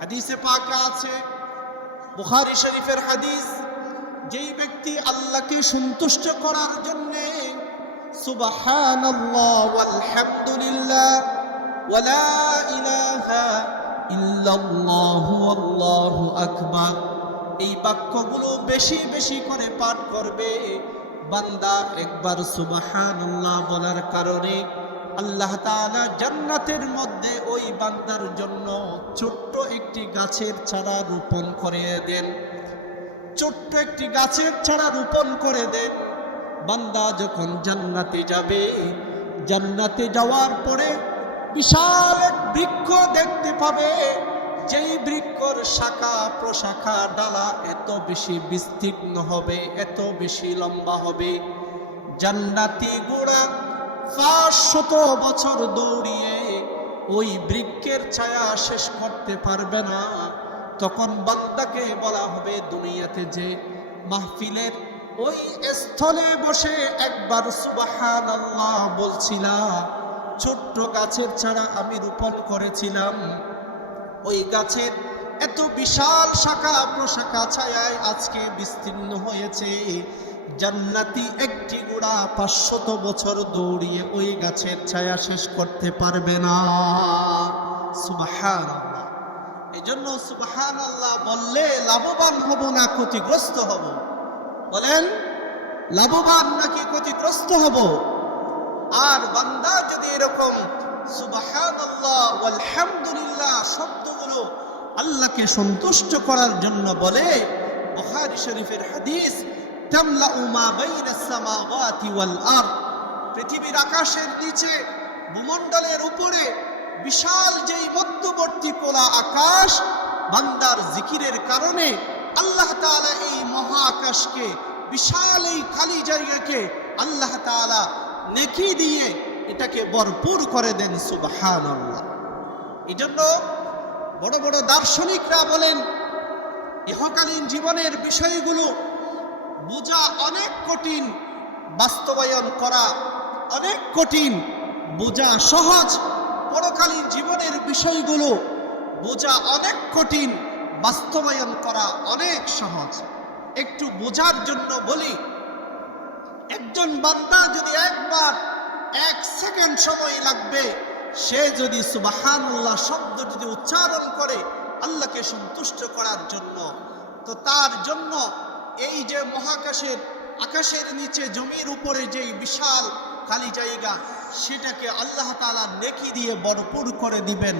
হাদিসে পাকে আছে, বুখারী শরীফের হাদিস, যেই ব্যক্তি আল্লাহকে সন্তুষ্ট করার জন্যে সুবহানাল্লাহ ওয়ালহামদুলিল্লাহ, ওয়ালা ইলাহা ইল্লাল্লাহু আল্লাহু আকবার, এই বাক্যগুলো বেশি বেশি করে পাঠ করবে বান্দা একবার সুবহানাল্লাহ বলার কারণে আল্লাহ তাআলা জান্নাতের মধ্যে ওই বান্দার জন্য ছোট্ট একটি গাছের ছাড়া রোপণ করে দেন। ছোট্ট একটি গাছের ছাড়া রোপণ করে দেন। বান্দা যখন জান্নাতে যাবে, জান্নাতে যাওয়ার পরে বিশাল এক বৃক্ষ দেখতে পাবে। যেই বৃক্ষর শাখা, প্রশাখা, ডালা এত বেশি বিস্তীর্ণ হবে, এত বেশি লম্বা হবে। জান্নাতি গোড়া পাঁচশত বছর দৌড়িয়ে ওই বৃক্ষের ছায়া শেষ করতে পারবে না। তখন বান্দাকে বলা হবে, দুনিয়াতে যে মাহফিলের ওই স্থলে বসে একবার সুবাহান আল্লাহ বলছিলা, ছোট্ট গাছের ছাড়া আমি রোপণ করেছিলাম। ওই গাছের এত বিশাল শাখা প্রশাখা ছায়ায় আজকে বিস্তীর্ণ হয়েছে। জান্নাতি একটি গোড়া পাঁচশত বছর দৌড়িয়ে ওই গাছের ছায়া শেষ করতে পারবে না। সুবাহান এই জন্য সুবাহান আল্লাহ বললে লাভবান হব না, ক্ষতিগ্রস্ত হব। বলেন, লাভবান নাকি ক্ষতিগ্রস্ত হব? আর বান্দা যদি এরকম সুবাহানাল্লাহ, আলহামদুলিল্লাহ শব্দগুলো আল্লাহকে সন্তুষ্ট করার জন্য বলে, বুখারী শরীফের হাদিস পৃথিবীর আকাশের নিচে, ভূমণ্ডলের উপরে বিশাল যেই মধ্যবর্তী কোলা আকাশ, বান্দার জিকিরের কারণে আল্লাহ তাআলা এই মহাকাশকে, বিশাল এই খালি জায়গাকে আল্লাহ তাআলা নেকি দিয়ে এটাকে ভরপুর করে দেন সুবাহান এই জন্য বড় বড় দার্শনিকরা বলেন, ইহকালীন জীবনের বিষয়গুলো বোঝা অনেক কঠিন, বাস্তবায়ন করা অনেক কঠিন, বোঝা সহজ, পরকালীন জীবনের বিষয়গুলো বোঝা অনেক কঠিন, বাস্তবায়ন করা অনেক সহজ। একটু বোঝার জন্য বলি, একজন বান্দা যদি একবার এক সেকেন্ড সময় লাগবে, সে যদি সুবাহানুল্লাহ শব্দ যদি উচ্চারণ করে, আল্লাহকে সন্তুষ্ট করার জন্য, তো তার জন্য এই যে মহাকাশের, আকাশের নিচে জমির উপরে যেই বিশাল খালি জায়গা, সেটাকে আল্লাহ তালা নেকি দিয়ে ভরপুর করে দিবেন।